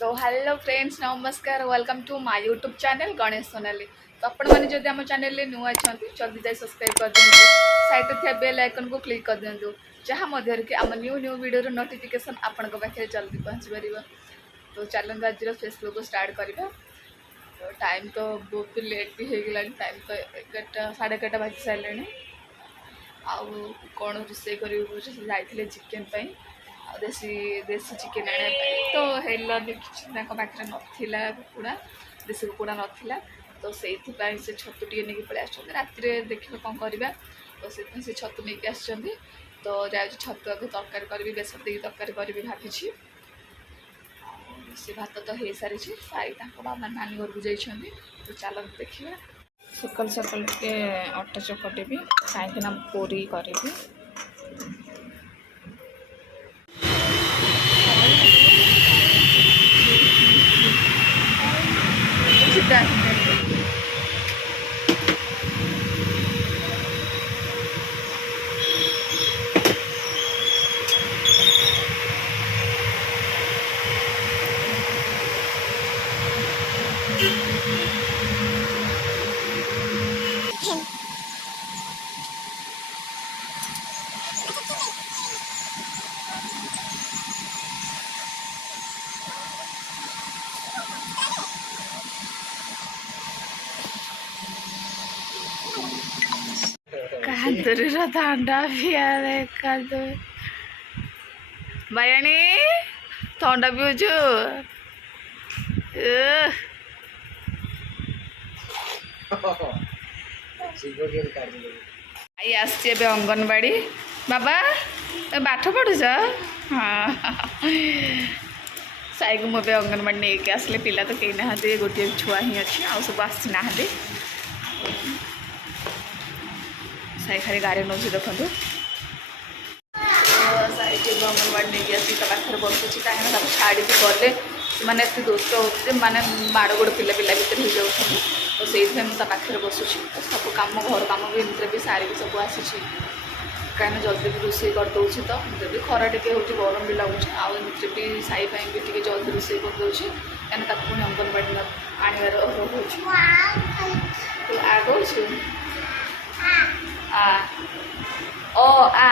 तो hello friends नमस्कार welcome to my YouTube channel Ganesh Sonali. तो आपण मैंने जब आम चैनल नुआ अच्छा जल्दी जाए सब्सक्राइब कर दिखाँ साइड थे बेल आइकन को क्लिक कर दिंतु जहाँ मध्य कि आम न्यू न्यू वीडियो नोटिफिकेशन आपण पाखे जल्दी पहुँची पार। तो चलते आज फेसबुक को स्टार्ट करवा। तो टाइम तो बहुत लेट भी हो गला टाइम तो 11 साढ़े 11 बाजी सारे आउ कौन रोषे कर जाते चिकेन देसी देसी चिकेन आने तो हेलनी कि पाखे नाला कुकुड़ा देसी कुकुड़ा नाला तो से छतु टे नहीं पलि आस राति देखिए कौन करवा। तो से छतु नहीं आस तो जाए छतु आगे तरकारी करी बेसन देकी तरकारी करी भाभी से भात तो हो सारी साई बाबा नानी घर को जाइए। तो चलो देखिए सकाल सकाल के अटा चकटेबी कहीं पूरी करी कांदूर थंडा पिया कांदूर बयानी थंडा पिउछु आई आसचे अंगनवाड़ी बाबा पाठ पढ़ुच हाँ साई को मुझे अंगनवाड़ी नहीं के आसले पिला तो कहीं ना गोटे छुआ ही अच्छी आउ सब आसी ना साई खाली गाड़ी नौ देखो साई के अंगनवाड़ी नहीं आसी पाखे बसुची कहीं छाड़ी गले मैंने एत दोस्त होते मैंने माड़ गोड़ पिला पिला भितर हो जाऊँ। तो से पाखे बसुची तो सब कम घर कम भी एमती भी सारी सब आसी कहीं जल्दी भी रोषे करदे तो जब खरा टे हो गरम भी लगुच आमती भी साई भी जल्दी रोषे करदे कहीं पुणी अंगनवाड़ी आनबार रोचे तो आगो आ ओ आ